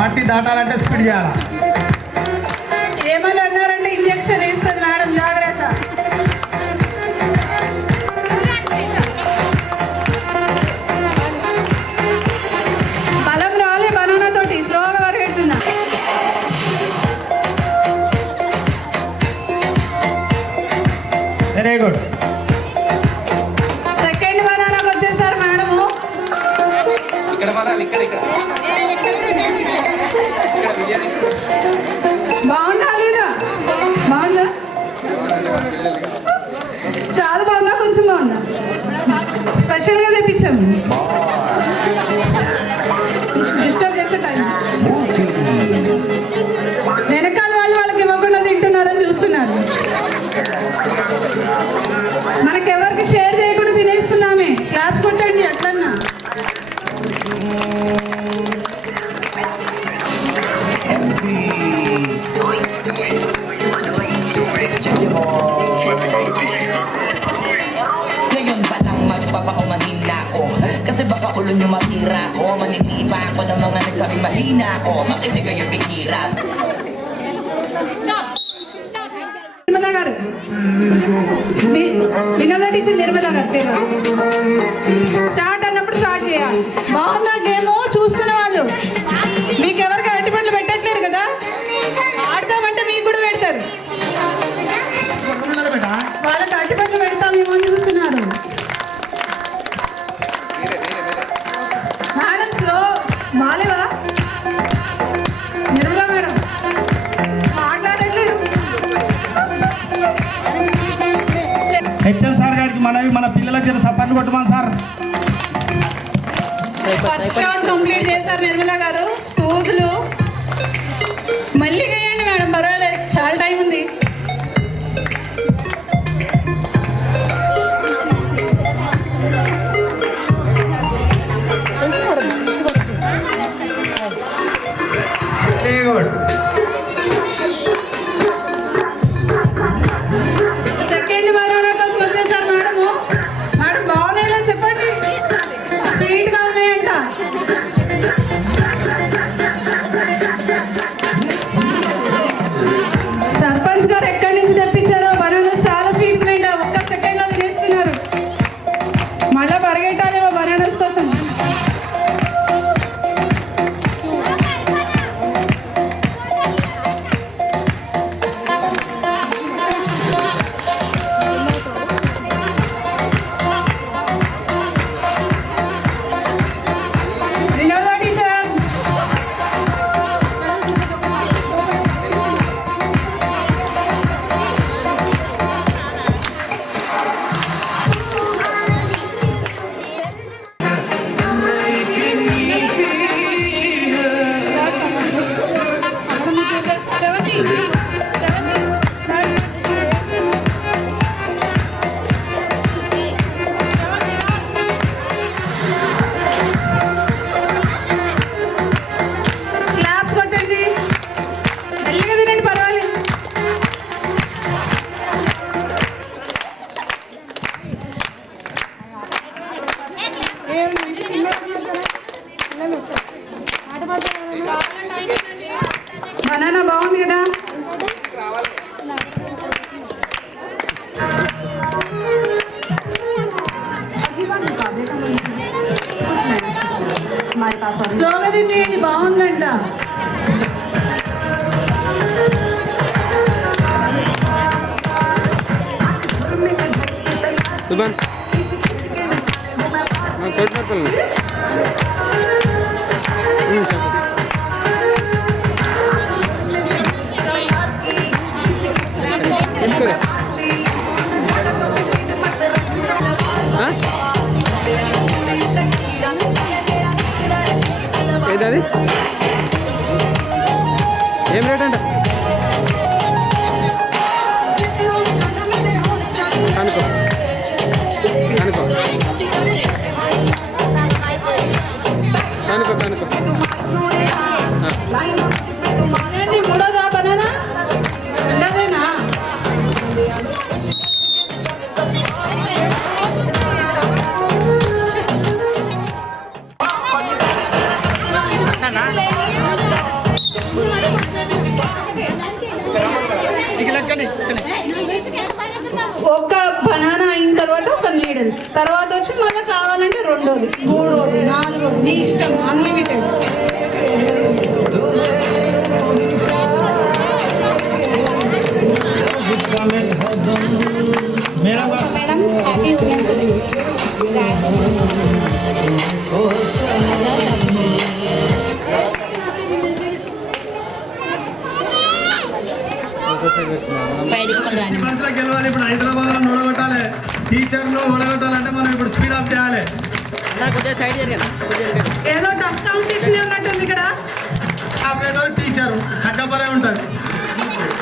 మట్టి దాటాలంటే స్పీడ్ చేయాలి. ఏమని అన్నారంటే ఇంజక్షన్ వేస్తుంది మేడం, జాగ్రత్త. బలం రాలే బనానా తోటి, స్లోగా పరిగెడుతున్నా. Very good. సెకండ్ బనానాకి వచ్చేసారు మేడము. బాగుందా లేదా? బాగుందా? చాలా బాగుందా, కొంచెం బాగుందా? స్పెషల్గా తెప్పించాము, డిస్టర్బ్ చేసే టైం. వెనకాల వాళ్ళు వాళ్ళకి ఇవ్వకుండా తింటున్నారని చూస్తున్నారు. మనకెవరికి షేర్ చేయకుండా తినేస్తున్నామే. క్లాప్స్ కొట్టండి అట్లన్నా. Ngayon ba lang magpapaumanin na ako? Kasi baka ulo nyo masira ko. Manitiba ako ng mga nagsabing mahina ako. Makinig kayo bihira. Nirmala గారు, వినోద టీచర్ నిర్మలా గారు పేరు. స్టార్ట్ అన్నప్పుడు స్టార్ట్ చేయాలి. బాగుందా గేమ్? చూస్తున్న వాళ్ళు మీకు ఎవరికి అరటి పండ్లు పెట్టట్లేరు కదా, ఆడతామంటే మీకు కూడా పెడతారు. వాళ్ళకి అరటి పండ్లు పెడతామేమో అని చూస్తున్నారు. మేడం స్లో బాలేవా? నిర్మలా మేడం మాట్లాడట్లేదు. హెచ్ఎం సార్ గారికి మనవి, మన పిల్లలకి జర సపోర్ట్ కొట్టమని సార్. ఫస్ట్ రౌండ్ కంప్లీట్ చేశారు నిర్మలా గారు. సూదులు మళ్ళీ వేయండి మేడం, పర్వాలేదు, చాలా టైం ఉంది. Very good. సెకండ్ బనానా కోసం వచ్చేసారు మేడము. మేడం బాగున్నాయా చెప్పండి, స్వీట్గా ఉన్నాయంట. సర్పంచ్ గారు ఎక్కడి నుంచి తెప్పించారో బనానాస్ చాలా స్వీట్ ఉన్నాయంట. ఒక్క సెకండ్లో తినేస్తున్నారు. మళ్ళీ పరిగెట్టాలేమో బనానాస్ కోసం. వినోద టీచర్ క్లాప్స్ కొట్టండి. మెల్లిగా తినండి, పర్వాలేదు. బనానా బాగుంది కదా? స్లోగా తినేయండి, బాగుందంట. సుభాన్ కొట్టినట్టు తీసుకోలే ఏదది ఏం రేట్ అంట అనుకో అనుకో అనుకో అనుకో మూడోదా బనానా? రెండోదేనా? ఒక బనానా అయిన తర్వాత ఒక నీడల్, తర్వాత వచ్చి మళ్ళీ కావాలంటే రెండోది, మూడోది, నాలుగోది, నీ ఇష్టం, unlimited. Madam happy women's day. మంత్రులకు గెలవాలి. ఇప్పుడు హైదరాబాద్లో ఓడగొట్టాలి, టీచర్లు ఓడగొట్టాలంటే మనం ఇప్పుడు స్పీడ్ అప్ చేయాలి. ఏదో టఫ్ కాంపిటీషన్ ఉన్నట్టుంది ఇక్కడ. ఏదో టీచర్ కట్టపరే ఉంటుంది.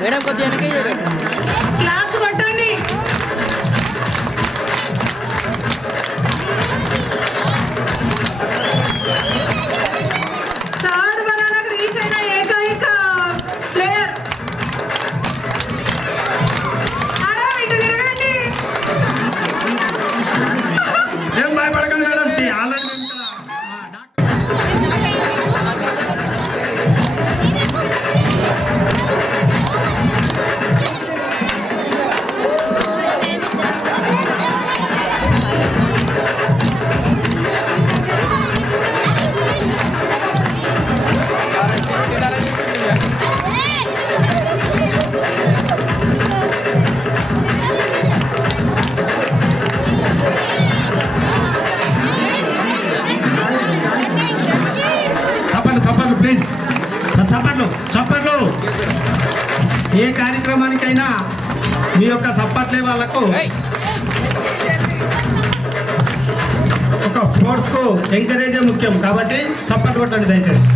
మేడం కొద్దిగా క్లాస్ కొట్టండి. థర్డ్ బనానాకు రీచ్ అయిన ఏకైక ప్లేయర్. అరే ఇటు తిరగండి. ఏం భయపడకండి మేడం, ఆల్రెడీ చప్పట్లు ప్లీజ్, చప్పట్లు. ఏ కార్యక్రమానికైనా మీ యొక్క చప్పట్లే వాళ్ళకు ఒక స్పోర్ట్స్కు ఎంకరేజే ముఖ్యం కాబట్టి చప్పట్లు కొట్టండి దయచేసి.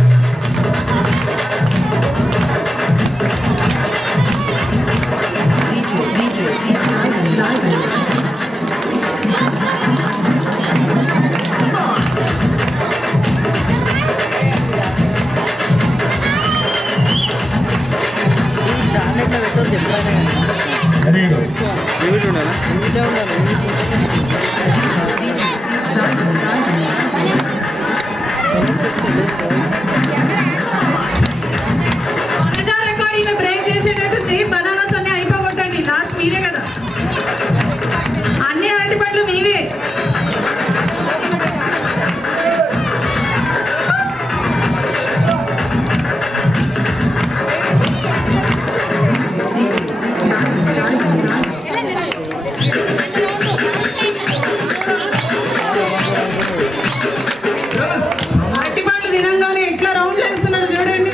Very good. రికార్డ్ ఈమె బ్రేక్ చేసేటట్టుంది. బనానాస్ అన్ని అయిపోగొట్టండి. లాస్ట్ మీరే కదా, అన్ని అరటిపండ్లు మీవే. అరటిపండ్లు తినంగానే ఎట్లా రౌండ్లు వేస్తున్నారు చూడండి.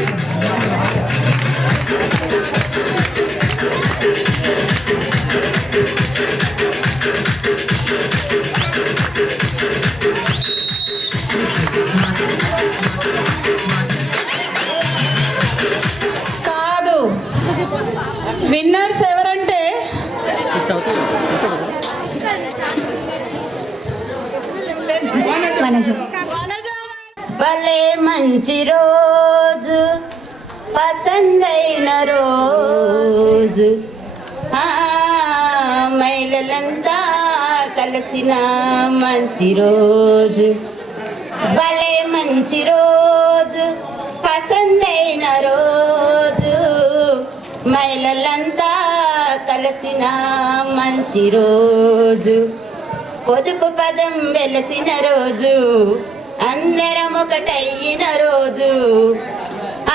కాదు, విన్నర్స్ ఎవరంటే భలే మంచి రోజు, పసందైన రోజు, మహిళలంతా కలిసిన మంచి రోజు. భలే మంచి రోజు, పసందైన రోజు, మహిళలంతా కలిసిన మంచి రోజు. పొదుపు పదం వెలసిన రోజు, అందరం ఒకటైన రోజు,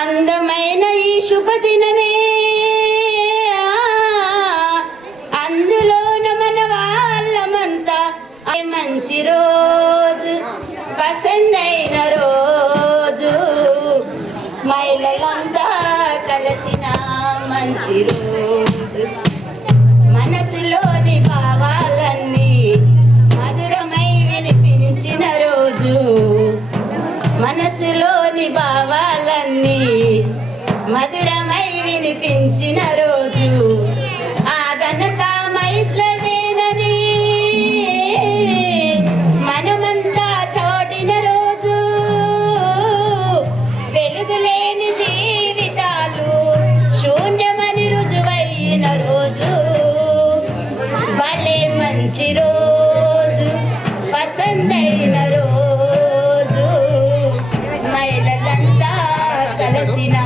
అందమైన ఈ శుభదినమే, అందులోన మన వాళ్ళమంతా మంచి రోజు, పసందైన రోజు, మహిళలంతా కలిసిన మంచి రోజు. మనసులోని భావాలన్నీ మధురమై వినిపించిన రోజు, మనసులోని భావాలన్నీ మధురమై వినిపించిన రోజు, ఆ ఘనత మైత్రదేనని మనమంతా చోటిన రోజు, వెలుగులేని జీవితాలు శూన్యమని రుజువైన రోజు. భలే మంచి రోజు, పసందైన రోజు, మహిళలంతా కలిసిన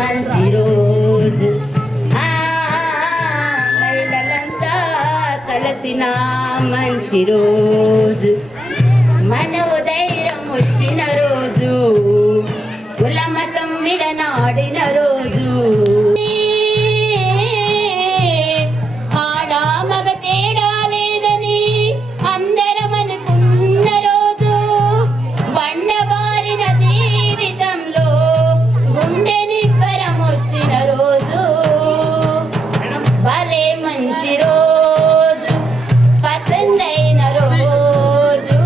మంచి రోజు. కలిసిన మంచి రోజు మనోధైర్యం వచ్చిన రోజు కులమతం విడనాడిన రోజు ఆడ మగ తేడా లేదని అందరం అనుకున్న రోజు బండబారిన జీవితంలో గుండె నిబ్బరం వచ్చిన రోజు భలే మంచి రోజు పసందైన రోజు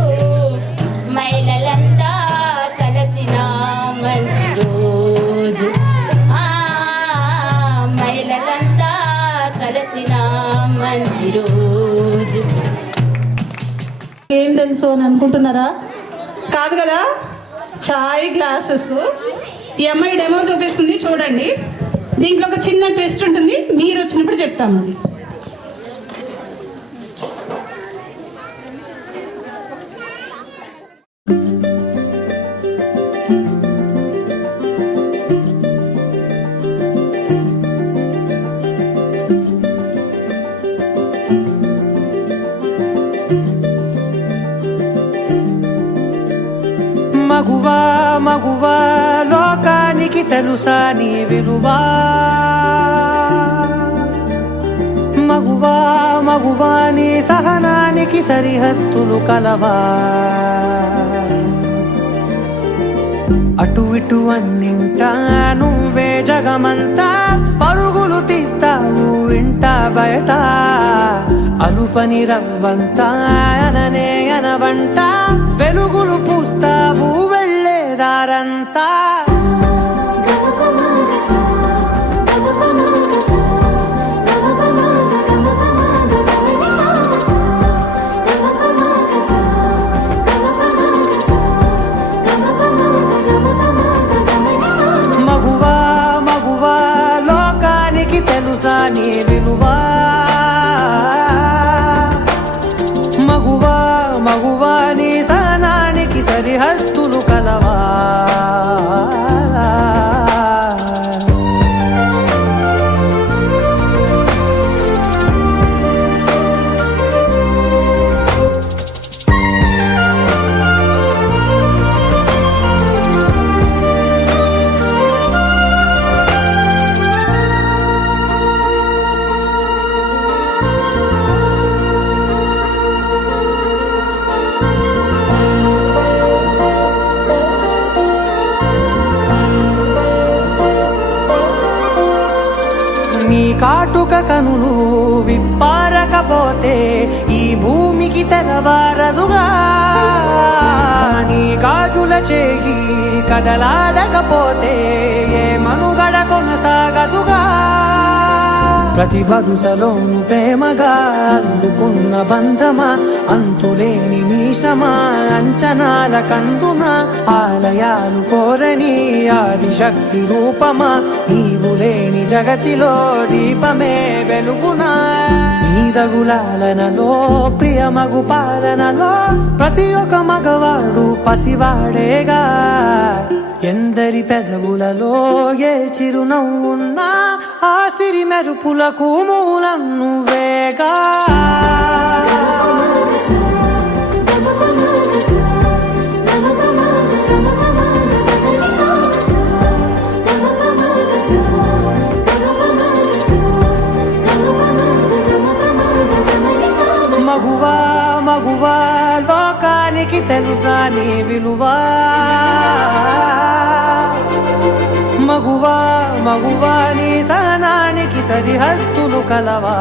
మహిళలంతా కలిసిన మంచి రోజు మహిళలంతా కలిసిన మంచి రోజు. ఏం తెలుసు అని అనుకుంటున్నారా? కాదు కదా, చాయ్ గ్లాసెస్. ఈ అమ్మాయి డెమో చూపిస్తుంది చూడండి. దీంట్లో ఒక చిన్న ట్విస్ట్ ఉంటుంది, మీరు వచ్చినప్పుడు చెప్తాము అది. మగువా మగువా లోకానికి తెలుసా నీ విలువా మగువా మగువా నీ సహనానికి సరిహద్దులు కలవా అటు ఇటు అన్నింటా నువ్వే జగమంతా పరుగులు తీస్తావు ఇంట బయట అలుపని రవ్వంతా అననే అనవంట వెలుగులు పూస్తావు వెళ్ళేదారంతా మగువా మగువా లోకానికి తెలుసా నీ విలువా మగువా మగువా నీ సహనానికి సరిహద్దులు కలవా నీ కాటుక కనులు విప్పారకపోతే ఈ భూమికి తెలవారదుగా నీ గాజుల చేయి కదలాడకపోతే ఏ మనుగడ కొనసాగదుగా ప్రతి వరుసలోను ప్రేమగా అల్లుకున్న బంధమా అంతులేని నీశమా అంచనాల కందుమా ఆలయాలు కోరని ఆదిశక్తి రూపమా నీవు లేని జగతిలో దీపమే వెలుగునా నీదగులాలనలో ప్రియమగు పాలనలో ప్రతి ఒక్క మగవాడు పసివాడేగా ఎందరి పెదవులలో ఏ చిరునవ్వున్నా ఆ సిరి మెరుపులకు మూలం నువ్వేగా మగువా మగువా లోకానికి తెలుసా నీ విలువా మగువా మగువా నీ సహనానికి సరిహద్దులు కలవా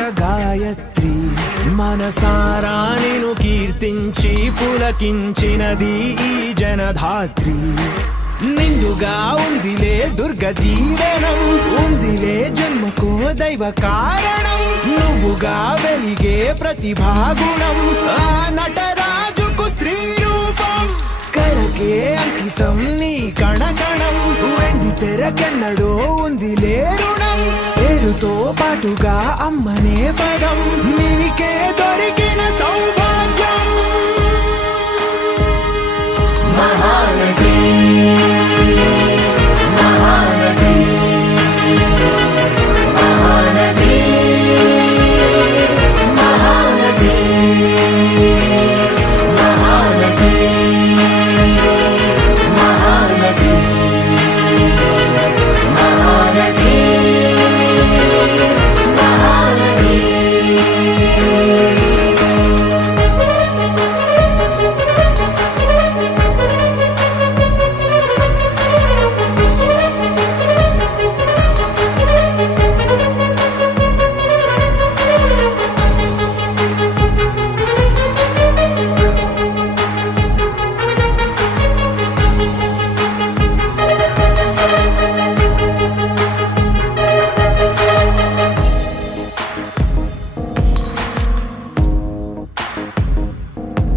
మొదట గాయత్రి మనసారా నిన్ను కీర్తించి పులకించినది ఈ జనధాత్రి నిండుగా ఉందిలే దుర్గ దీవెనం ఉందిలే జన్మకో దైవ కారణం నువ్వుగా వెలిగే ప్రతిభాగుణం ఆ నటరాజుకు స్త్రీ రూపం కళకే అంకితం నీ కణకణం వెండి తెరకెన్నడో ఉందిలే రుణం పేరుతో పాటుగా అమ్మనే పదం నీకే దొరికిన సౌభాగ్యం మహానటి మహానటి మహానటి మహానటి మహానటి మహానటి మహానటి మహానటి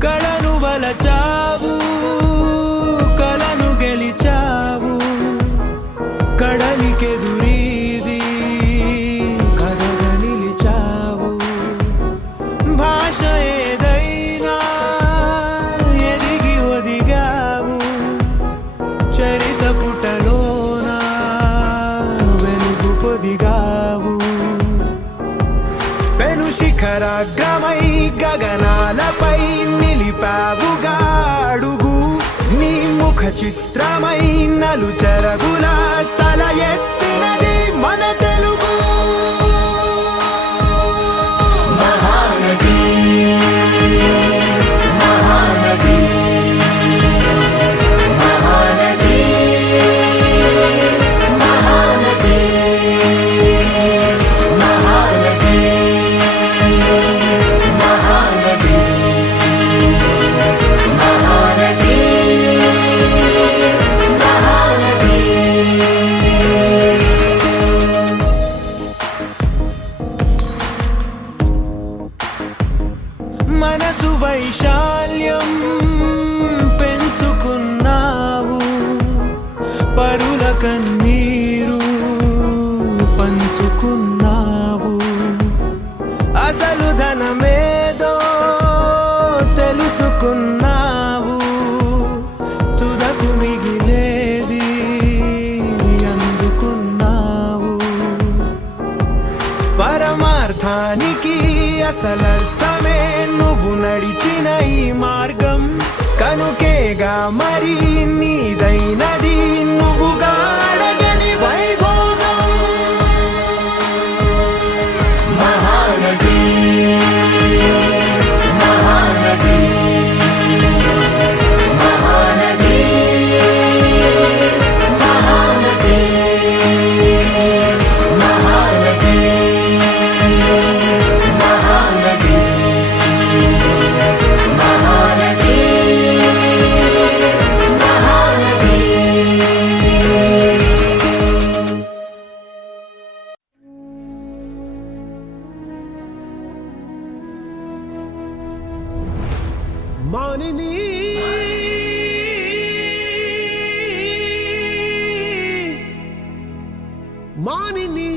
కళను వలచావు కళను గెలిచావు కడలికెదురీది కథగా నిలిచావు భాష ఏదైనా ఎదిగి ఒదిగావు చరిత పుటలోన వెలుగు పొదిగావు పెను శిఖరాగ్రమై గగనాలపై నిలిపావుగా అడుగు నీ ముఖ చిత్రమై నలు చెరగుల తల ఎత్తినది మన తెలుగు మహానటి మహానటి మహానటి మహానటి మహానటి మహానటి మహానటి మహానటి మనసు వైశాల్యం పెంచుకున్నావు పరుల కన్నీరు పంచుకున్నావు అసలు ధనమేదో తెలుసుకున్నావు తుదకు మిగిలేది అందుకున్నావు పరమార్థానికి అసలర్థమే నువ్వు నడిచిన ఈ మార్గం కనుకేగా మరి నీదైనది నువ్వుగా అడగని వైభోగం మహానటి మహానటి మహానటి మహానటి మహానటి మహానటి మహానటి మహానటి మానిని మానిని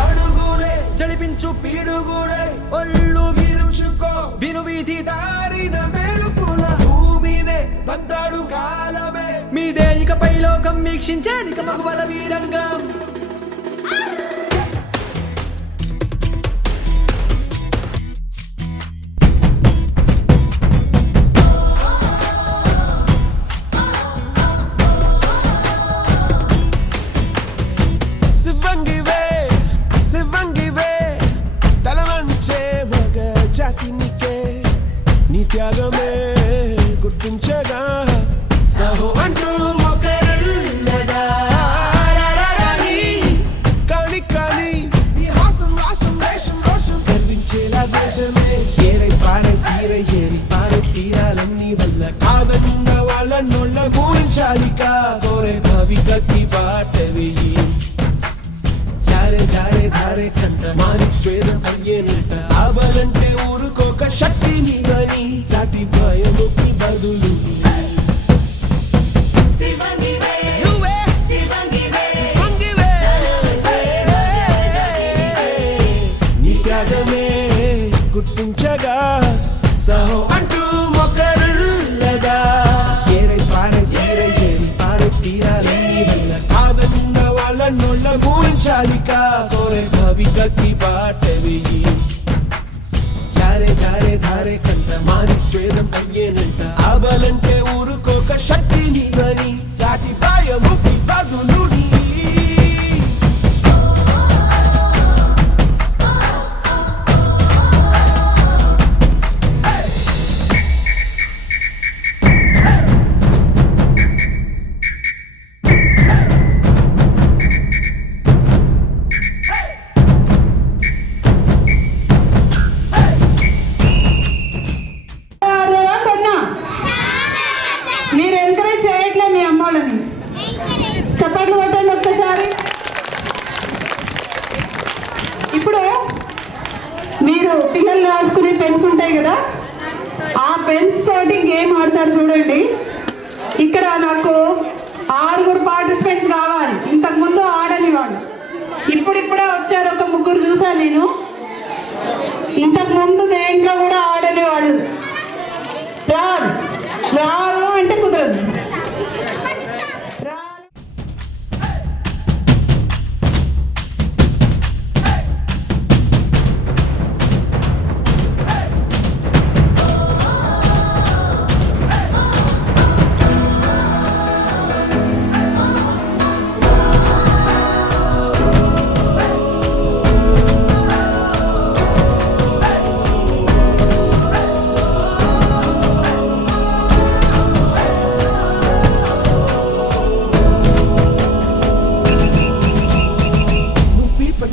అడుగులే జడిపించు పీడుగులే ఒళ్ళు విరుచుకో విను వీధి దారిన మెరుపుల భూమినే బందాడు కాలమే మీదే ఇకపై లోకం వీక్షించానిక మగువల వీరంగం శివంగివే శివంగివే తలవంచే మగ జాతినికే నీ త్యాగమే గుర్తించగా సహో అంటూ ఒకరున్నదా బాటవి జారే జారే ధారే కంట మాని స్వేదం అయ్యేనంట ఆబలంటే ఊరుకోక శక్తి నీవని సాటి భయముకి బదులు నీ త్యాగమే గుర్తించగా సహో అంటూ మొక్కరుల్లగా ఏరై పారే ఏరై ఏరి పారే తీరాలని వల్ల కాదన్న వాళ్ళ నోళ్ళ ఊహించాలిక కోరే భవిగతి బాటవి జారే జారే ధారే కంట మాని స్వేదం అయ్యేనంట ఆబలంటే ఊరుకోక శక్తి నీవని సాటి భయముకి బదులు కొన్నా మీరు ఎంకరేజ్ చేయట్లే మీ అమ్మోళ్ళని చప్పట్లు కొట్టండి ఒక్కసారి. ఇప్పుడు మీరు పిల్లలు రాసుకునే పెన్స్ ఉంటాయి కదా, ఆ పెన్స్ తోటి గేమ్ ఆడతారు చూడండి. ఇక్కడ నాకు 6 పార్టిసిపెంట్స్ కావాలి. ఇంతకుముందు ఆడని వాళ్ళు ఇప్పుడిప్పుడే వచ్చారు, ఒక 3 చూసాను నేను. ఇంతకు ముందు దేంట్లో కూడా ఆడని వాళ్ళు రారు రారు అంటే కుదరదు.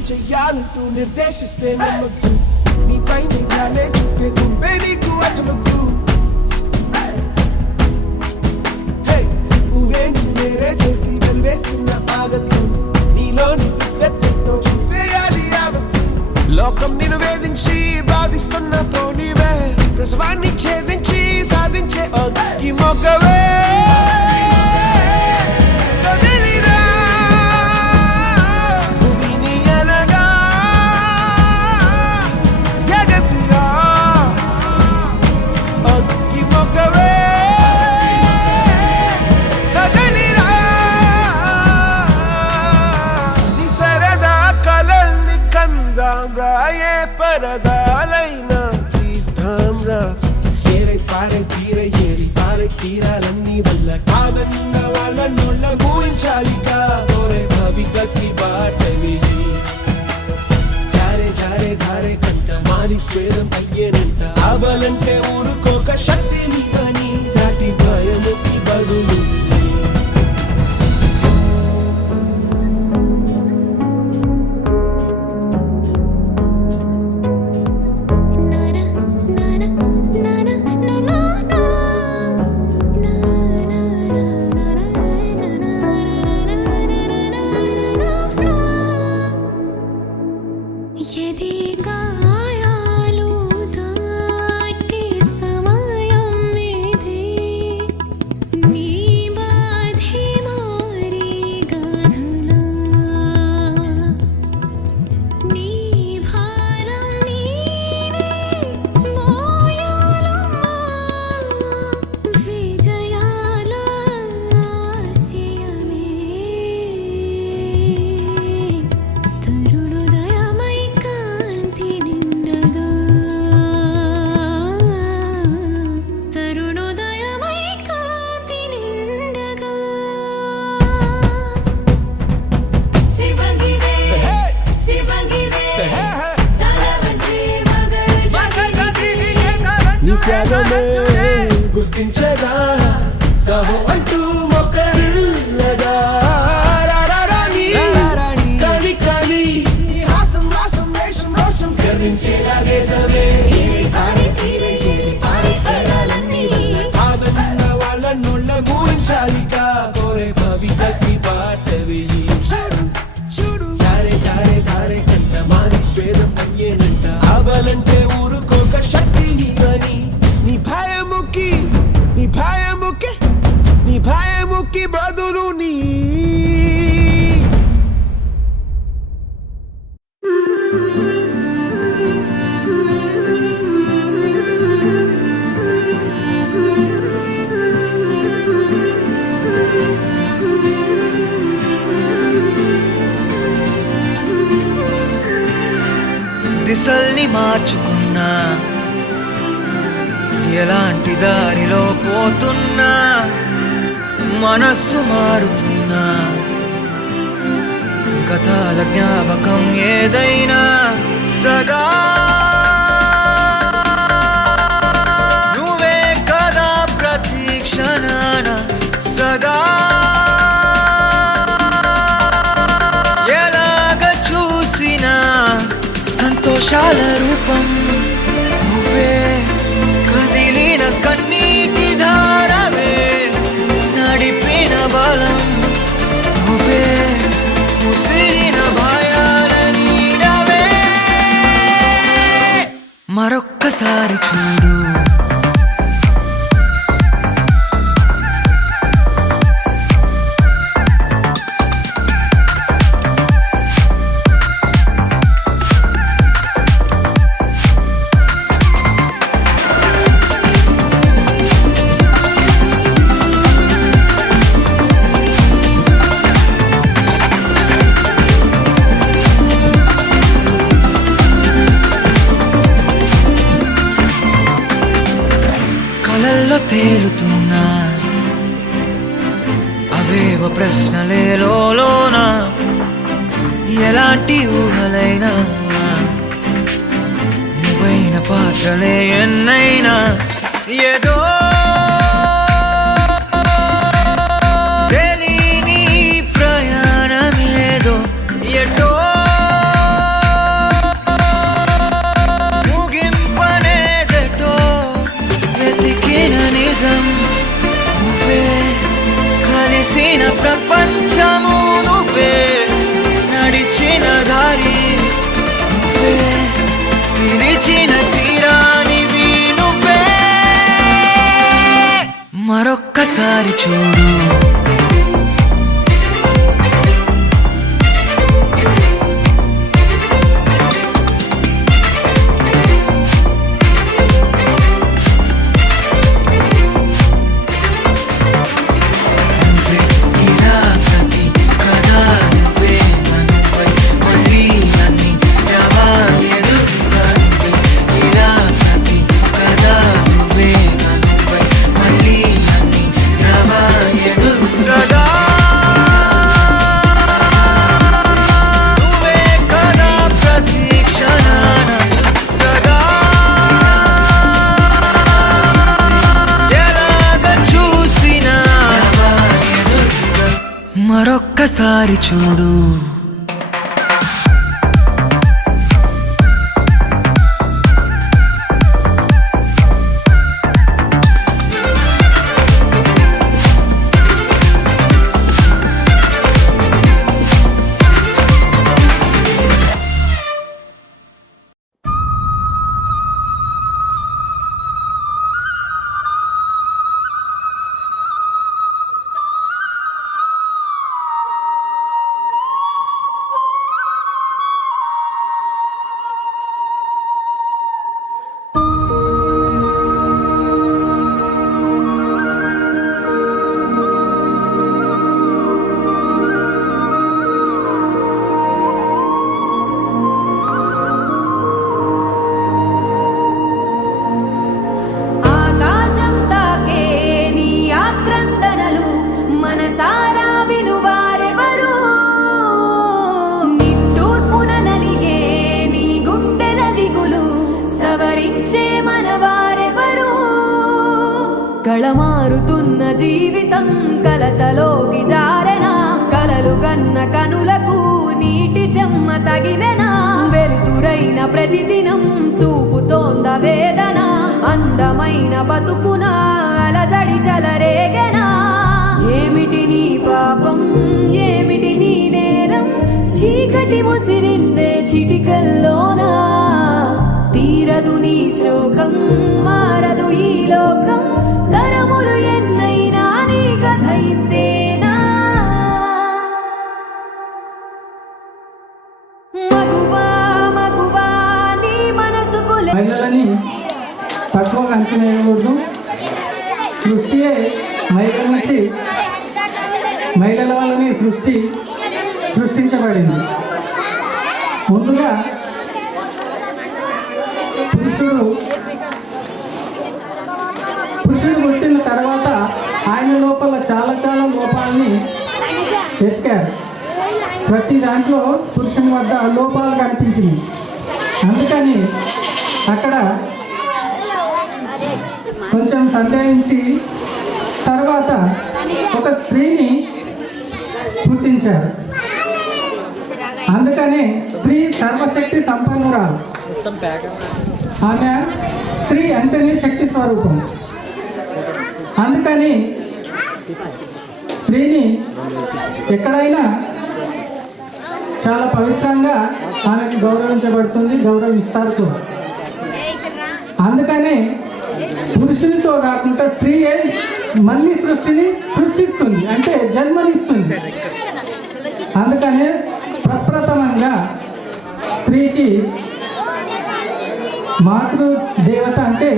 చెయ్యాలంటూ నిర్దేశిస్తే నమ్మద్దు నీపై నిజాలే చూపే గుంపే నీకు అసలొద్దు ఊరేంటి వేరే చేసి వెలివేస్తున్న ఆగద్దు నీలోని వెత్తెట్టో చూపేయాలి యావత్తు లోకం నిన్ను వేధించి బాధిస్తున్న పోనీవే ప్రసవాన్ని ఛేదించి సాధించే అగ్గి మొగ్గవే రాయే పరదాలైనా తీర్థంరా ఏరై పారే తీరే ఏరి పారే తీరాలన్నీ వల్ల కాదన్న వాళ్ళ నోళ్ళ ఊహించాలిగా కోరే భవిగతి బాటవి జారే జారే ధారే కంట మారి స్వేదం అయ్యేనంట ఆబలంటే ఊరుకోక శక్తి నీవని సాటి భయముకి బదులు త్యాగమే గుర్తించగా సహో అంటూ మొక్కరుల్లగా కాని కాని నీ హాసం వాసం వేషం రోషం గర్వించేలా దేశమే కాదన్న వాళ్ళ నోళ్ళ ఊహించాలిగా కోరే భవిగతి బాటవి దిశల్ని మార్చుకున్నా, ఎలాంటి దారిలో పోతున్నా మనస్సు మారుతున్నా, గతాల జ్ఞాపకం ఏదైనా సగా నువ్వే కదా ప్రతి క్షణాన సగా ఎలాగ చూసినా సంతోషాల రూపం నువ్వే, కదిలిన కన్నీటి ధారవే, నడిపిన బలం నువ్వే, ముసిరిన భయాల నీడవే. మరొక్కసారి చూడు, కలల్లో తేలుతున్నా అవేవో ప్రశ్నలే లోన, ఎలాంటి ఊహలైనా నువ్వైన పాత్రలే ఎన్నైనా, ఏదో తెలియని ప్రయాణమేదో ఎటో ముగింపనేదెటో వెతికిన నిజం నువ్వే, కలిసిన ప్రపంచము నువ్వే, నడిచిన దారి నువ్వే, పిలిచిన తీరానివి నువ్వే. మరొక్కసారి చూడు, నువ్వే ఇలా ప్రతి కథ నువ్వే, నువ్వై మళ్ళీ నన్ను రవా ఎదురుగా నువ్వే, ఇలా ప్రతి కథ నువ్వే, నువ్వై మళ్ళీ నన్ను రవా ఎదురు సదా నువ్వే కదా ప్రతి క్షణాన సదా ఎలాగ చూసినా మరొక్కసారి చూడు. ఆకాశం తాకే నీ ఆక్రందనలు మనసారా వినువారెవరు, నిట్టూర్పున నలిగే నీ గుండెల దిగులు సవరించే మనవారెవరు. కళమారుతున్న జీవితం కలతలోకి జారెనా, కలలు గన్న కనులకు నీటి చెమ్మ తగిలెనా, వెలుతురైన ప్రతిదినం చూపుతోంద వేదన, అందమైన బతుకున అలజడి జలరేగెనా. ఏమిటి నీ పాపం, ఏమిటి నీ నేరం, చీకటి ముసిరిందే చిటికల్లోనా, తీరదు నీ శోకం, మారదు ఈ లోకం, తరములు ఎన్నైనా నీ కథ ఇంతేనా. మగువా మగువా నీ మనసుకు మహిళలని తక్కువగా అంచనా వేయకూడదు. సృష్టియే మహిళల నుంచి మహిళల వల్లనే సృష్టించబడింది. ముందుగా పురుషుడు పుట్టిన తర్వాత ఆయన లోపల చాలా లోపాలని ఎత్కారు. ప్రతి దాంట్లో పురుషుని వద్ద లోపాలు కనిపించింది. అందుకని అక్కడ కొంచెం సందేహించి తర్వాత ఒక స్త్రీని పుట్టించారు. అందుకనే స్త్రీ సర్వశక్తి సంపన్నురాలు. ఆమె స్త్రీ అంటేనే శక్తి స్వరూపం. అందుకని స్త్రీని ఎక్కడైనా చాలా పవిత్రంగా ఆమెకు గౌరవించబడుతుంది, గౌరవిస్తారు కూడా. అందుకనే పురుషునితో కాకుండా స్త్రీయే మళ్ళీ సృష్టిని సృష్టిస్తుంది, అంటే జన్మనిస్తుంది. అందుకనే ప్రప్రథమంగా స్త్రీకి మాతృ దేవత అంటే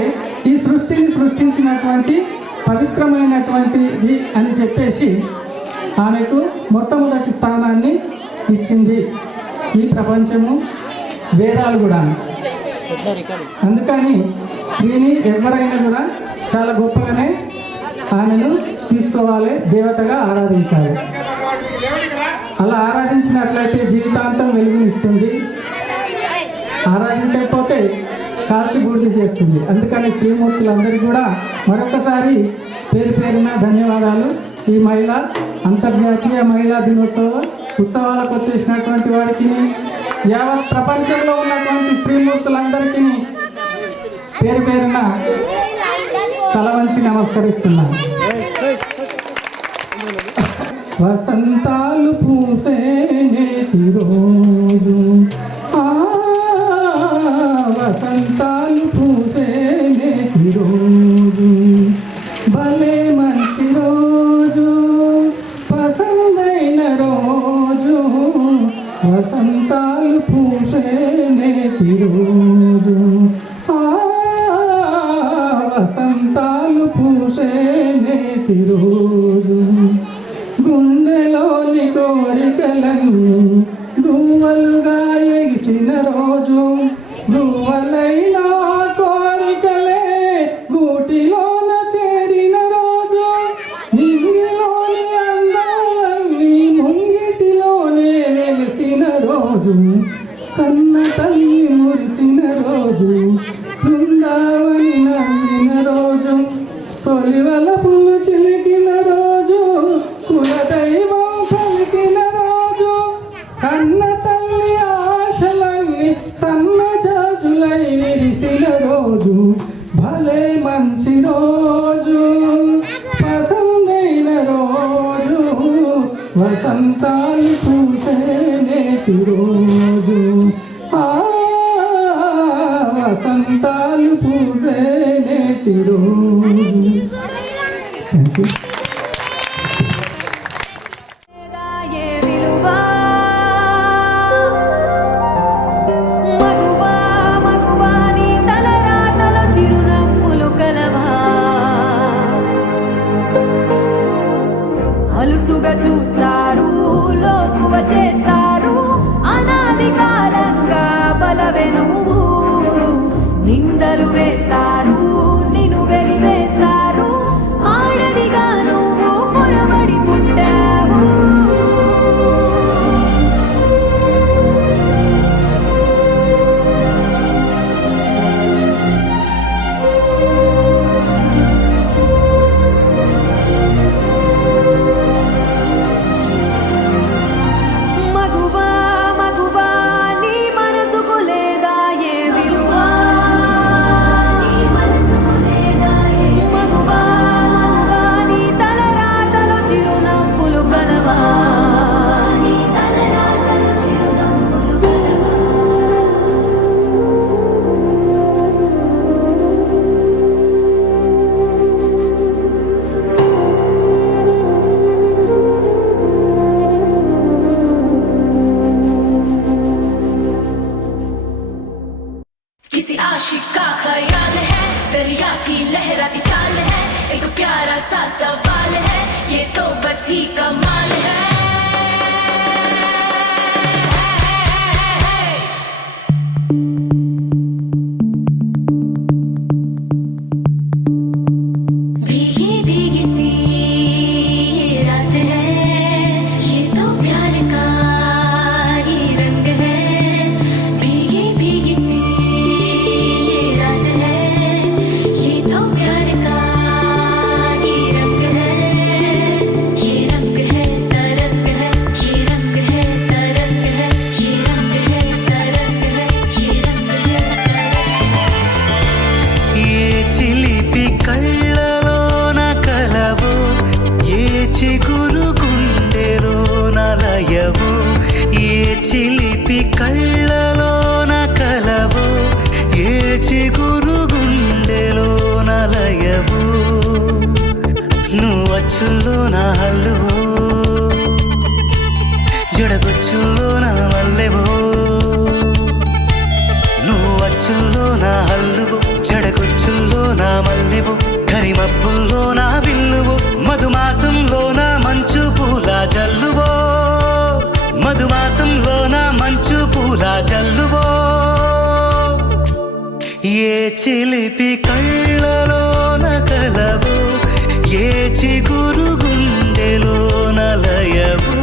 ఈ సృష్టిని సృష్టించినటువంటి పవిత్రమైనటువంటిది అని చెప్పేసి ఆమెకు మొట్టమొదటి స్థానాన్ని ఇచ్చింది ఈ ప్రపంచము, వేదాలు కూడా. అందుకని దీన్ని ఎవరైనా కూడా చాలా గొప్పగానే ఆమెను తీసుకోవాలి, దేవతగా ఆరాధించాలి. అలా ఆరాధించినట్లయితే జీవితాంతం వెలుగునిస్తుంది, ఆరాధించకపోతే కాల్చి బూడిద చేస్తుంది. అందుకని శ్రీమూర్తులందరికీ కూడా మరొకసారి పేరు పేరున ధన్యవాదాలు. ఈ మహిళా అంతర్జాతీయ మహిళా దినోత్సవ ఉత్సవాలకు వచ్చేసినటువంటి వారికి, యావత్ ప్రపంచంలో ఉన్నటువంటి శ్రీమూర్తులందరికీ పేరు పేరున తల వంచి నమస్కరిస్తున్నాను. వసంతాలు పూసే నేటి రోజు, వసంతాలు పూసే నేటి రోజు, భలే మంచి రోజు, పసందైన రోజు, వసంతాలు పూసే నేటి రోజు, వసంతాలు పూసే నేటి రోజు, గుండెలోని కోరికలన్నీ గువ్వలుగా ఎగిసిన రోజు, గువ్వలైన కోరికలే గూటిలోన చేరిన రోజు, నింగిలోని అందాలన్నీ ముంగిటిలోనే వెలిసిన రోజు, కన్న తల్లి మురిసిన రోజు, బృందావని నవ్విన రోజు, తొలివలపులు చిలికిన రోజు, కులదైవం పలికిన రోజు, కన్న తల్లి ఆశలన్నీ సన్నజాజులై విరిసిన రోజు, భలే మంచి రోజు, పసందైన రోజు, వసంతాలు పూసే నేటి రోజు, వసంతాలు పూసే నేటి రోజు. Thank you. అలుసుగా చూస్తారు, లోకువ చేస్తారు, అనాది కాలంగా బలవే నువ్వు, నిందలు వేస్తారు, నిన్ను వెలివేస్తారు, ఆడదిగా నువ్వు పొరబడి పుట్టావు. కళ్ళలోన కలవో ఏ చిగురు గుండెలోన లయవో నువ్వు అచ్చుల్లో నా హల్లువో జడగొచ్చుల్లో నా మల్లెవో నువ్వు అచ్చుల్లో నా హల్లువో జడగొచ్చుల్లో నా మల్లెవో కరిమబ్బుల్లో నా విల్లువో మధుమాసంలో నా మంచు పూల జల్లువో మధుమాసంలో నా మంచు పూల జల్లువో ఏ చిలిపి కళ్ళలోన కలవో ఏ చిగురు గుండెలోన లయవో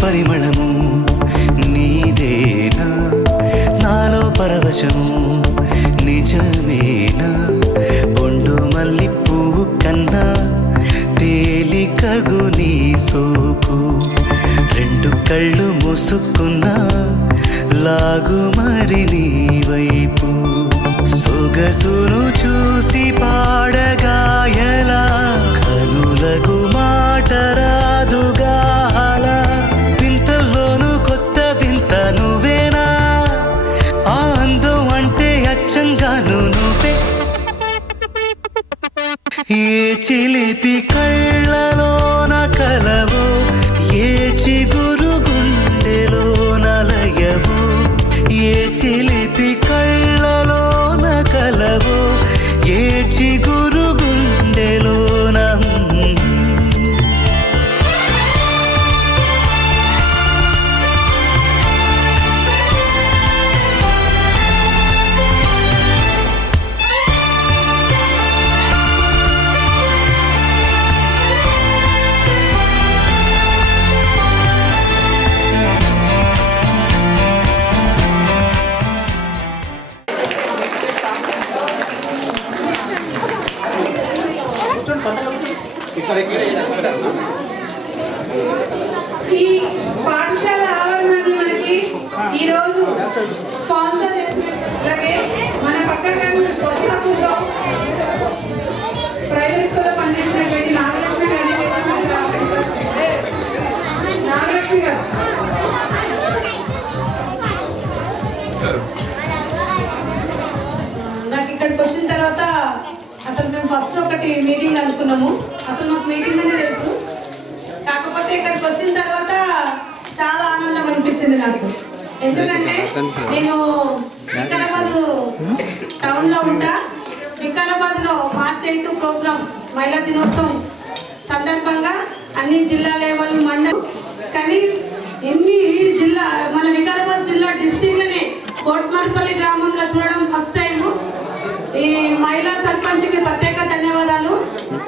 పరిమళము నీదేనా నాలో పరవశము నిజమేనా బొండు మల్లి పువ్వు కన్నా తేలికగు నీ సోకు రెండు కళ్ళు మూసుకున్నా లాగు మరి నీ వైపు సొగసును చూసి పాడగాయలా కనులకు మాట రాదుగా ఏ చిలిపి కళ్ళలోన కలవో ఏ చిగురు గుండెలోన లయవో ఏ చిలిపి కళ్ళలోన కలవో ఏ చిగురు గుండెలోన ఈ పాఠశాల ఆవరణాన్ని మనకి ఈరోజు స్పాన్సర్ చేసినట్లాగే మన పక్కన కొత్తపూర్లో ప్రైవేట్ స్కూల్లో పనిచేసినటువంటి నాగలక్ష్మి గారు నాకు ఇక్కడికి వచ్చిన తర్వాత అసలు మేము ఫస్ట్ ఒకటి మీటింగ్ అనుకున్నాము. అసలు మాకు మీటింగ్ అనే తెలుసు, కాకపోతే ఇక్కడికి వచ్చిన తర్వాత చాలా ఆనందం అనిపించింది నాకు. ఎందుకంటే నేను వికారాబాద్ టౌన్లో ఉంటా. వికారాబాద్లో మార్చ్ 8 ప్రోగ్రాం మహిళా దినోత్సవం సందర్భంగా అన్ని జిల్లా లెవెల్ మండలం కానీ ఎన్ని జిల్లా మన వికారాబాద్ జిల్లా డిస్టిక్లోనే కోట్మార్పల్లి గ్రామంలో చూడడం ఫస్ట్ టైం. ఈ మహిళా సర్పంచ్కి ప్రత్యేక ధన్యవాదాలు.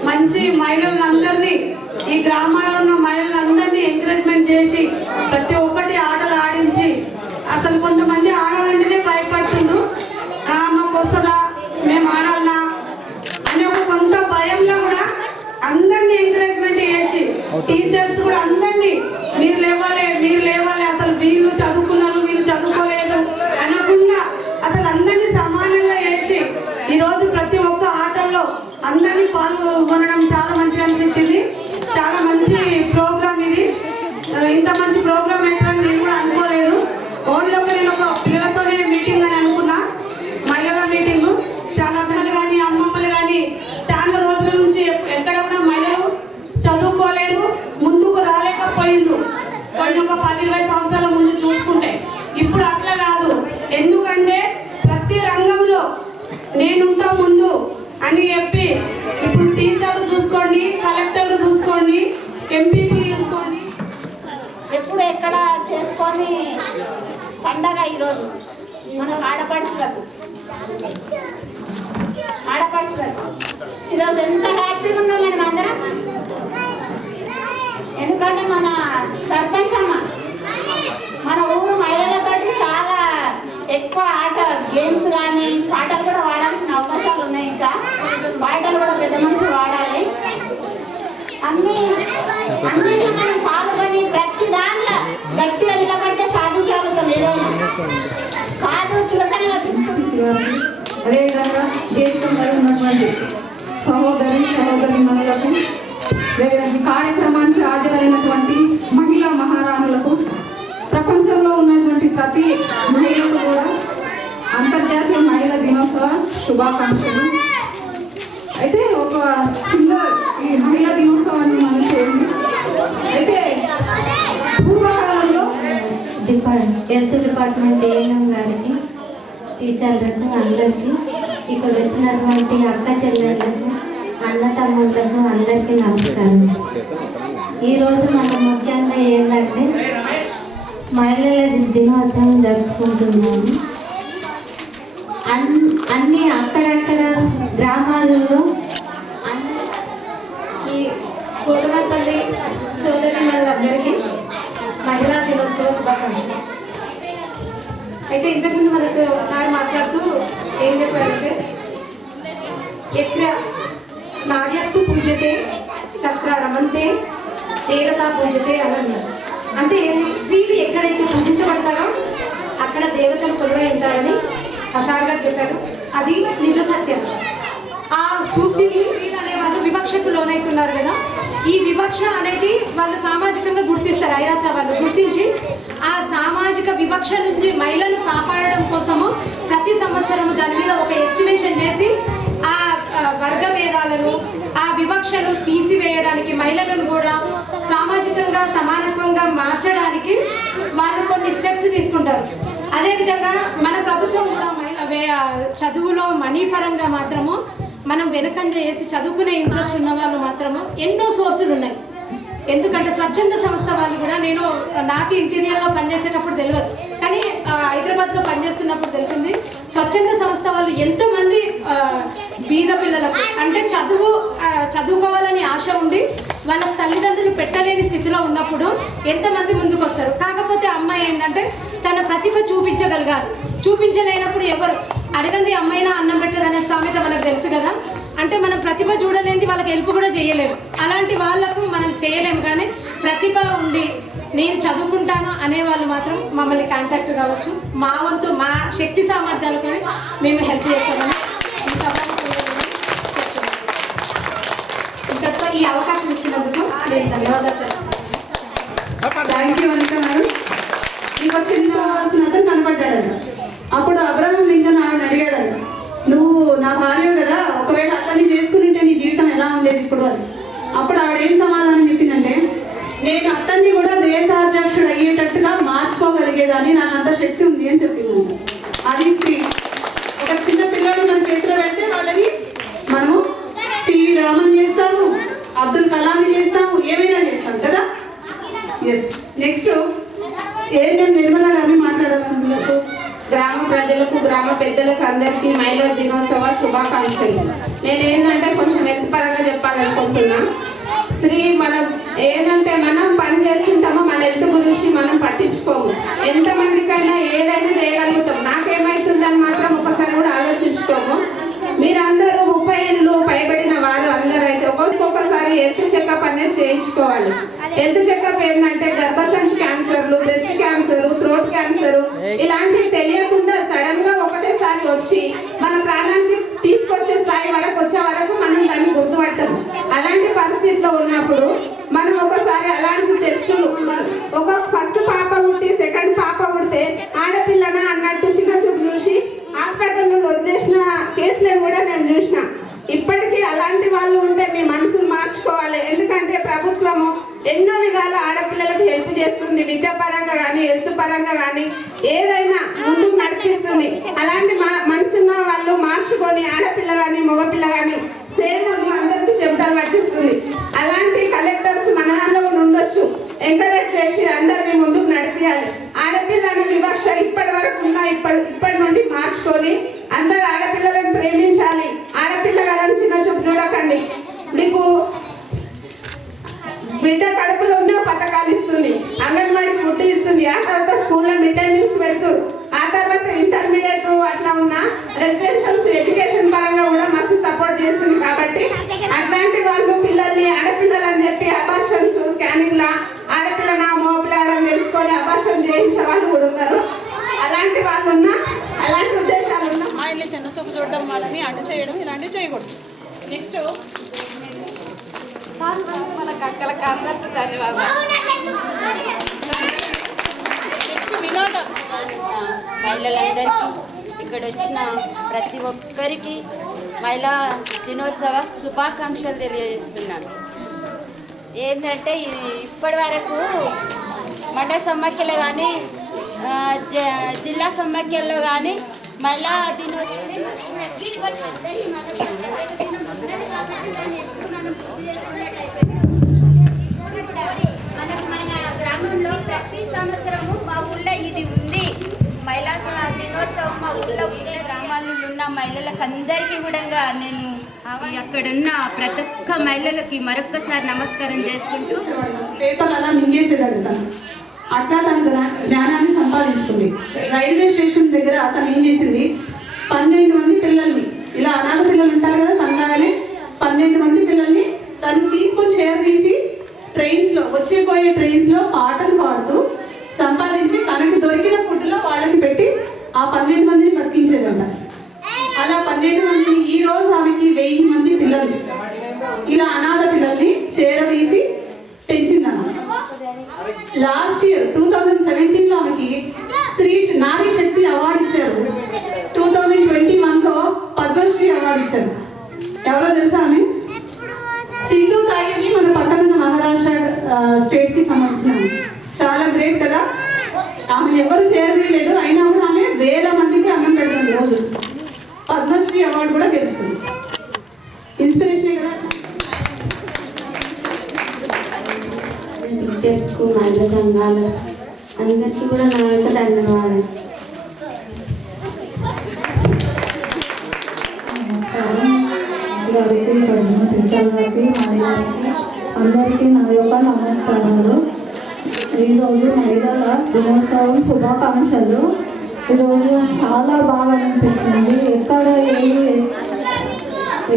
మంచి మహిళలందరినీ ఈ గ్రామాల్లో ఉన్న మహిళలందరినీ ఎంకరేజ్మెంట్ చేసి ప్రతి ఒక్కటి ఆటలు ఆడించి అసలు కొంతమంది ఆడాలంటేనే భయపడుతుండ్రు. మాకు వస్తుందా, మేము ఆడాలనా అని ఒక కొంత భయంలో కూడా అందరినీ ఎంకరేజ్మెంట్ చేసి టీచర్స్ కూడా అందరినీ మీరు లేవాలి అసలు వీళ్ళు చదువుకున్నారు వీళ్ళు చదువుకోలేదు అనకుండా అసలు అందరినీ సమానంగా చేసి ఈరోజు ప్రతి ఒక్క ఆటల్లో అందరినీ పాల్గొనడం చాలా మంచిగా అనిపించింది. చాలా మంచి ప్రోగ్రామ్ ఇది. ఇంత మంచి ప్రోగ్రామ్ అవుతుందని నేను కూడా అనుకోలేదు. ఓన్లీ నేను ఒక పిల్లలతోనే మీటింగ్ అని అనుకున్నా. మహిళల మీటింగు చాలా తల్లి కానీ అమ్మమ్మలు కానీ చాలా రోజుల నుంచి ఎక్కడ కూడా మహిళలు చదువుకోలేరు, ముందుకు రాలేకపోయిండ్రు. కొన్ని ఒక 10-20 సంవత్సరాల ముందు చూసుకుంటే ఇప్పుడు అట్లా కాదు. ఎందుకంటే ప్రతి రంగంలో నేనుంటా ముందు అని చెప్పి ఇప్పుడు టీచర్లు చూసుకోండి, కలెక్టర్లు చూసుకోండి, ఎంపీపీ చూసుకోండి, ఎప్పుడు ఎక్కడ చేసుకొని పండగ ఈరోజు మన ఆడపడుచులకు ఈరోజు ఎంత హ్యాపీగా ఉన్నాం మనం అందరం. ఎందుకంటే మన సర్పంచ్ అమ్మ మన ఊరు మహిళలతో చాలా ఎక్కువ గేమ్స్ కానీ పాటలు కూడా వాడాల్సిన అవకాశాలు ఉన్నాయి. ఇంకా పాటలు కూడా పెద్ద మనుషులు వాడాలి. అన్నింటిలో మనం పాల్గొని ప్రతి దాంట్లో గట్టిగా నిలబడితే సాధించగలుగుతాం. ఏదైనా కాదు చులకనగా తీసుకుంటున్నాం. అదేవిధంగా జీవితంలో ఉన్నటువంటి సహోదరులకు ఈ కార్యక్రమానికి హాజరైనటువంటి మహిళా మహారాణులకు, ప్రపంచంలో ఉన్నటువంటి ప్రతి మహిళకు కూడా అంతర్జాతీయ మహిళా దినోత్సవ శుభాకాంక్షలు. అయితే ఒక చిన్న ఈ మహిళా దినోత్సవాన్ని మనం చేయండి. అయితే పూర్వకాలంలో హెల్త్ డిపార్ట్మెంట్ ఏఎన్ఎం గారికి, టీచర్లకు, అందరికీ, ఇక్కడ వచ్చినటువంటి అక్క చెల్లెళ్ళకు, అన్న తమ్ముళ్ళకు అందరికీ నమస్కారం. ఈరోజు మనం ముఖ్యంగా ఏంటంటే మహిళల దినోత్సవం జరుపుకుంటున్నాము. అన్ని అక్కడక్కడ గ్రామాలలో ఈ కోటవర్పల్లి సోదరి మహిళలందరికీ మహిళా దినోత్సవ శుభాకాంక్షలు. అయితే ఇంతకుముందు మనకు ఒకసారి మాట్లాడుతూ ఏం చెప్పారంటే ఎత్ర నార్యస్తు పూజ్యతే తత్ర రమంతే దేవతా పూజ్యతే అని అన్నారు. అంటే స్త్రీలు ఎక్కడైతే పూజించబడతారో అక్కడ దేవతలు కొలువై ఉంటారని అసార్ గారు చెప్పారు. అది నిజ సత్యం. ఆ సూక్తిని స్త్రీలు అనేవాళ్ళు వివక్షకు లోనవుతున్నారు కదా. ఈ వివక్ష అనేది వాళ్ళు సామాజికంగా గుర్తిస్తారు. ఐరాస వాళ్ళు గుర్తించి ఆ సామాజిక వివక్ష నుంచి మహిళను కాపాడడం కోసము ప్రతి సంవత్సరము దాని మీద ఒక ఎస్టిమేషన్ చేసి ఆ వర్గ భేదాలను, ఆ వివక్షను తీసివేయడానికి, మహిళలను కూడా సామాజికంగా సమానత్వంగా మార్చడానికి వాళ్ళు కొన్ని స్టెప్స్ తీసుకుంటారు. అదేవిధంగా మన ప్రభుత్వం కూడా మహిళ చదువులో మనీ పరంగా మాత్రము మనం వెనకంజ చేసి చదువుకునే ఇంట్రెస్ట్ ఉన్న వాళ్ళు మాత్రము ఎన్నో సోర్సులు ఉన్నాయి. ఎందుకంటే స్వచ్ఛంద సంస్థ వాళ్ళు కూడా, నాకు ఇంటీరియర్లో పనిచేసేటప్పుడు తెలియదు, కానీ హైదరాబాద్లో పనిచేస్తున్నప్పుడు తెలిసింది. స్వచ్ఛంద సంస్థ వాళ్ళు ఎంతమంది బీద పిల్లలకు అంటే చదువుకోవాలని ఆశ ఉండి వాళ్ళ తల్లిదండ్రులు పెట్టలేని స్థితిలో ఉన్నప్పుడు ఎంతమంది ముందుకు వస్తారు. కాకపోతే అమ్మాయి ఏంటంటే తన ప్రతిభ చూపించగలగాలి. చూపించలేనప్పుడు ఎవరు అడగంది అమ్మాయినా అన్నం పెట్టదనే సామెత మనకు తెలుసు కదా. అంటే మనం ప్రతిభ చూడలేనిది వాళ్ళకి హెల్ప్ కూడా చేయలేము. అలాంటి వాళ్లకు మనం చేయలేము. కానీ ప్రతిభ ఉండి నేను చదువుకుంటాను అనేవాళ్ళు మాత్రం మమ్మల్ని కాంటాక్ట్ కావచ్చు. మా వంతు మా శక్తి సామర్థ్యాలతో మేము హెల్ప్ చేస్తామని ఇంతటితో ఈ అవకాశం ఇచ్చినందుకు నేను ధన్యవాదాలు. థ్యాంక్ యూ అనిత గారు. మీకు వచ్చిన అతను కనపడ్డాడు. అప్పుడు అబ్రహం లింకన్ ఆవిడ అడిగాడు, నువ్వు నా భార్య కదా, ఒకవేళ అతన్ని చేసుకుంటే నీ జీవితం ఎలా ఉండేది ఇప్పుడు అని. అప్పుడు ఆవిడ ఏం సమాధానం చెప్పిందంటే, నేను అతన్ని కూడా దేశాధ్యక్షుడు అయ్యేటట్టుగా మార్చుకోగలిగేదాన్ని, నాకు అంత శక్తి ఉంది అని చెప్పింది. అది స్త్రీ. ఒక చిన్న పిల్లలు మన చేతిలో పెడితే వాళ్ళని మనము సివి రామన్ చేస్తాము, అబ్దుల్ కలాంని చేస్తాము, ఏమైనా చేస్తాము కదా. ఎస్. నెక్స్ట్ ఏఎన్ఎం నిర్మల గారిని మాట్లాడాలనుకున్నారు. గ్రామ ప్రజలకు, గ్రామ పెద్దలకు అందరికీ మహిళా దినోత్సవ శుభాకాంక్షలు. నేను ఏంటంటే కొంచెం హెల్త్ పరంగా చెప్పాలనుకుంటున్నా. మనం ఏంటంటే మనం పని చేస్తుంటామో మన హెల్త్ గురించి మనం పట్టించుకోము. ఎంతమందికైనా ఏదైనా చేయగలుగుతాం, నాకేమవుతుందని మాత్రం ఒకసారి కూడా ఆలోచించుకోము. మీరందరూ 30 ఏళ్ళు పైబడిన వారు అందరూ అయితే ఒక్కొక్కసారి హెల్త్ చెకప్ అనేది చేయించుకోవాలి. హెల్త్ చెకప్ ఏంటంటే గర్భసంచి క్యాన్సర్లు, బ్రెస్ట్ క్యాన్సర్, థ్రోట్ క్యాన్సర్ ఇలాంటివి తెలియకుండా సడన్ గా ఒకటేసారి వచ్చి మన ప్రాణానికి తీసుకొచ్చే స్థాయి వరకు వచ్చే వరకు మనం దాన్ని గుర్తుపట్టాము. అలాంటి పరిస్థితిలో ఉన్నప్పుడు మనం ఒకసారి అలాంటి టెస్టులు, ఒక ఫస్ట్ పాప పుట్టి సెకండ్ పాప పుడితే ఆడపిల్లన అన్నట్టు చిన్న చూపు చూసి హాస్పిటల్ నుండి వదిలేసిన కేసులను కూడా నేను చూసిన. ఇప్పటికీ అలాంటి వాళ్ళు ఉంటే మీ మనసును మార్చుకోవాలి. ఎందుకంటే ప్రభుత్వము ఎన్నో విధాల ఆడపిల్లలకు హెల్ప్ చేస్తుంది. విద్య పరంగా కానీ, హెల్త్ పరంగా కానీ ఏదైనా ముందుకు నడిపిస్తుంది. అలాంటి మనసున్న వాళ్ళు మార్చుకొని ఆడపిల్ల కానీ మగపిల్ల కానీ సేమ్ అందరికీ చెమటలు పట్టిస్తుంది. అలాంటి కలెక్టర్స్ మన దానిలో ఉండొచ్చు. ఎంకరేజ్ చేసి అందరినీ ముందుకు నడిపించాలి. ఆడపిల్లని వివక్ష ఇప్పటి వరకు ఉన్న ఇప్పటి నుండి మార్చుకొని అందరు ఆడపిల్లలను ప్రేమించాలి. ఆడపిల్ల కదని చిన్న చూపు చూడకండి. మీకు బిడ్డ కడుపులో ఉన్న పథకాలు ఇస్తుంది, అంగన్వాడీ ఫుడ్ ఇస్తుంది, ఆ తర్వాత స్కూల్లో మిడ్ డే మీల్స్ పెడుతూ, ఆ తర్వాత ఇంటర్మీడియట్ అట్లా ఉన్న రెసిడెన్షియల్స్ ఎడ్యుకేషన్ పరంగా కూడా మస్తు సపోర్ట్ చేస్తుంది. కాబట్టి అట్లాంటి వాళ్ళు పిల్లల్ని ఆడపిల్లలు అని చెప్పి అబార్షన్స్ స్కానింగ్ లా ఆడపిల్లనా మోపిలాడని తెలుసుకొని అబార్షన్ చేయించే వాళ్ళు కూడా ఉన్నారు. అలాంటి వాళ్ళు ఉన్నా, అలాంటి ఉద్దేశాలు ఉన్నా ఆయన చిన్న చూపు చూడడం, వాళ్ళని అడ్డు చేయడం ఇలాంటివి చేయకూడదు. నెక్స్ట్ మన కక్కలకు అందట్టు నెక్స్ట్ వినోద. మహిళలందరికీ ఇక్కడ వచ్చిన ప్రతి ఒక్కరికి మహిళా దినోత్సవ శుభాకాంక్షలు తెలియజేస్తున్నాను. ఏంటంటే ఇప్పటి వరకు మండల సమాఖ్యలో కానీ జిల్లా సమాఖ్యల్లో కానీ మహిళా దినోత్సవం మన గ్రామంలో ప్రతి సంవత్సరము మా ఊళ్ళో ఇది ఉంది. మహిళా దినోత్సవం మా ఊళ్ళో గ్రామాల్లో ఉన్న మహిళలకు అందరికీ కూడా నేను అక్కడున్న ప్రతి ఒక్క మహిళలకి మరొక్కసారి నమస్కారం చేసుకుంటూ పేపర్ అలా మింగేసేదంట. అట్లా తన జ్ఞానాన్ని సంపాదించుకుంది. రైల్వే స్టేషన్ దగ్గర తను ఏం చేసింది, 12 మంది పిల్లల్ని, ఇలా అనాథ పిల్లలు ఉంటారు కదా తనలాగానే 12 మంది పిల్లల్ని తను తీసుకొని చేరదీసి ట్రైన్స్లో వచ్చేపోయే ట్రైన్స్లో పాటలు పాడుతూ సంపాదించి తనకి దొరికిన ఫుడ్లో వాళ్ళకి పెట్టి ఆ 12 మందిని బతికించేదంట. అలా 12 మందిని ఈ రోజు ఆమెకి 1000 మంది పిల్లలు ఇలా అనాథ పిల్లల్ని చేరదీసి పెంచిందన్న. లాస్ట్ ఇయర్ 2017లో ఆమెకి స్త్రీ నారీ శక్తి అవార్డు ఇచ్చారు. 2021లో పద్మశ్రీ అవార్డు ఇచ్చారు. ఎవరో తెలుసా ఆమె? సింధు తాగిని మన పక్కన మహారాష్ట్ర స్టేట్ కి సంబంధించిన చాలా గ్రేట్ కదా. ఆమెను ఎవరు చేరదీయలేదు, అయినా కూడా ఆమె 1000 మందికి అన్నం పెడుతుంది రోజు. పద్మశ్రీ అవార్డు కూడా గెలుచుకుంది. ఇన్స్పిరేషన్ కదా. టీచర్స్కు మహిళా సంఘాలు అందరికీ కూడా నా యొక్క ధన్యవాదాలు. అందరికీ నా యొక్క నమస్కారాలు. ఈరోజు మహిళల దినోత్సవం శుభాకాంక్షలు. ఈరోజు చాలా బాగా అనిపిస్తుంది. ఎక్కడ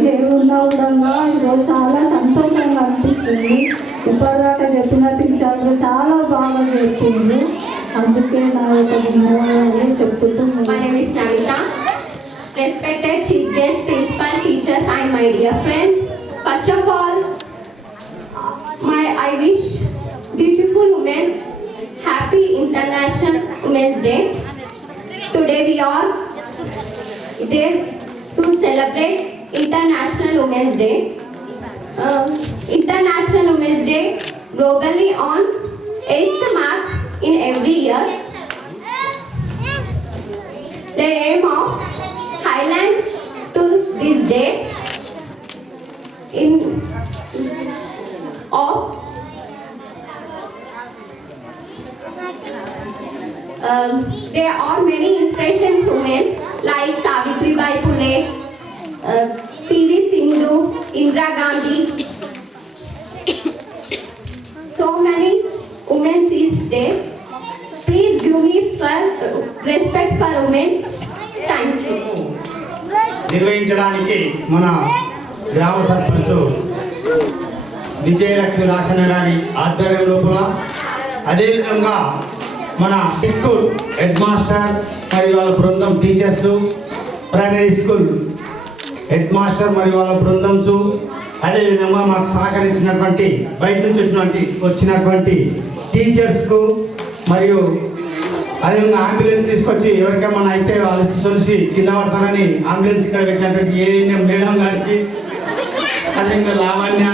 ఏ ఉన్న విధంగా ఈరోజు చాలా సంతోషంగా అనిపిస్తుంది. ఇప్పటిదాకా చెప్పిన టీచర్లు చాలా బాగా చెప్పింది. అందుకే నా యొక్క ధన్యవాదాలు చెప్తున్నాను. My name is Namita. Respected Chief Guest, Principal, teachers and my dear friends. First of all, I wish beautiful women's happy International Women's Day. Today we are there to celebrate International Women's Day. International Women's Day globally on 8th March in every year. The aim of highlights to this day there are many inspirations women like Savitribai Phule, P.V. Sindhu, Indira Gandhi. So many women is there. Please give me respect for women. Thank you. నిర్వహించడానికి మన గ్రామ సర్పంచ్ విజయలక్ష్మి రాసన్న గారి ఆధ్వర్యం లోపల, అదేవిధంగా మన school head master మరియు వాళ్ళ బృందం, teachers, primary school head master మరియు వాళ్ళ బృందమ్స్, అదేవిధంగా మాకు సహకరించినటువంటి బయట నుంచి వచ్చినటువంటి టీచర్స్కు, మరియు అదేవిధంగా అంబులెన్స్ తీసుకొచ్చి ఎవరికేమన్నా అయితే వాళ్ళు సొలిసి కింద పడతారని అంబులెన్స్ ఇక్కడ పెట్టినటువంటి ఏఎన్ఎం మేడం గారికి, అదేవిధంగా లావణ్య,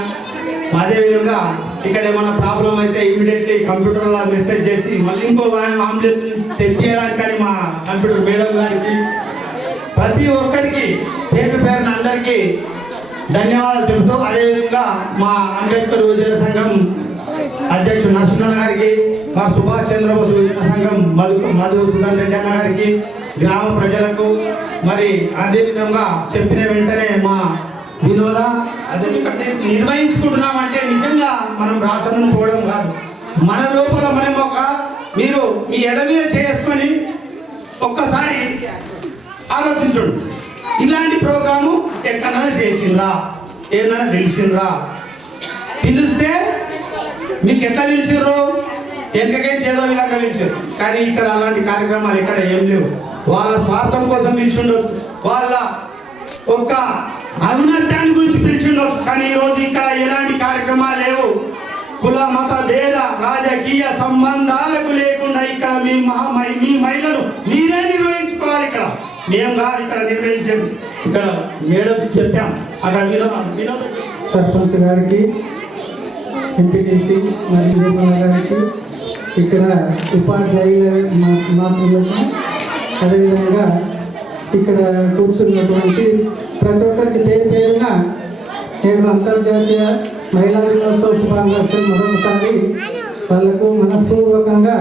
అదేవిధంగా ఇక్కడ ఏమైనా ప్రాబ్లం అయితే ఇమీడియట్లీ కంప్యూటర్లో మెసేజ్ చేసి మళ్ళీ ఇంకో అంబులెన్స్ తెప్పించడానికని మా కంప్యూటర్ మేడం గారికి, ప్రతి ఒక్కరికి పేరు పేరున అందరికీ ధన్యవాదాలు తెలుపుతూ, అదేవిధంగా మా అంబేద్కర్ యువజన సంఘం అధ్యక్షుడు నరసింహ గారికి, మా సుభాష్ చంద్రబోస్ యువజన సంఘం మధుసూదన్ రెడ్డి అన్న గారికి, గ్రామ ప్రజలకు, మరి అదేవిధంగా చెప్పిన వెంటనే మా వినోద అది నిర్వహించుకుంటున్నామంటే నిజంగా మనం రాచరణ పోవడం కాదు, మన లోపల మనం మీరు మీ ఎద మీద చేసుకొని ఒక్కసారి ఆలోచించండి. ఇలాంటి ప్రోగ్రాము ఎక్కడైనా చేసిండ్రా, ఏదైనా పిలిచిండ్రా? పిలిస్తే మీకు ఎట్లా పిలిచిర్రు? ఎంతకైనా చేదో విధంగా పిలిచారు. కానీ ఇక్కడ అలాంటి కార్యక్రమాలు ఎక్కడ ఏం లేవు. వాళ్ళ స్వార్థం కోసం పిలిచిండొచ్చు, వాళ్ళ ఒక్క ఔన్నత్యాన్ని గురించి పిలిచిండొచ్చు. కానీ ఈరోజు ఇక్కడ ఎలాంటి కార్యక్రమాలు లేవు. కుల మత భేద రాజకీయ సంబంధాలకు లేకుండా ఇక్కడ మీ మహిళలు మీరే నిర్వహించుకోవాలి. ఇక్కడ మేము కాదు ఇక్కడ నిర్వహించండి. ఇక్కడ మేడం చెప్పాం. అక్కడ సర్పంచ్ గారికి, ఎంపీటీసీ మరియు నిర్మల గారికి, ఇక్కడ ఉపాధ్యాయుల మాతృలకు, అదేవిధంగా ఇక్కడ కూర్చున్నటువంటి ప్రతి ఒక్కరికి పేరు పేరున నేను అంతర్జాతీయ మహిళా దినోత్సవ శుభాకాంక్షలు మరొకసారి వాళ్లకు మనస్పూర్వకంగా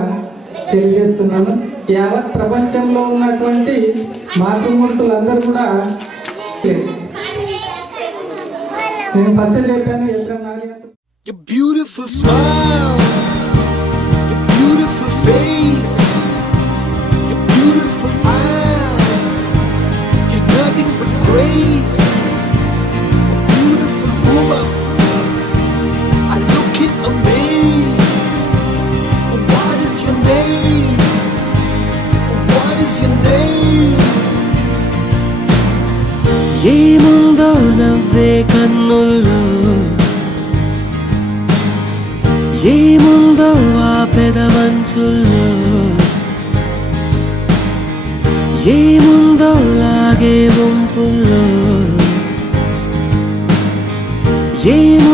తెలియజేస్తున్నాను. యావత్ ప్రపంచంలో ఉన్నటువంటి మాతృమూర్తులందరూ కూడా నేను ఫస్ట్ చెప్పాను. Your beautiful smile, your beautiful face, your beautiful eyes, you're nothing but grace. A beautiful woman, I look in amaze. What is your name? What is your name? ఏముందో నవ్వే కన్నుల్లో, ఏముందో ఆ పెదవంచుల్లో, ఏముందో లాగే వంపుల్లో, ఏముందో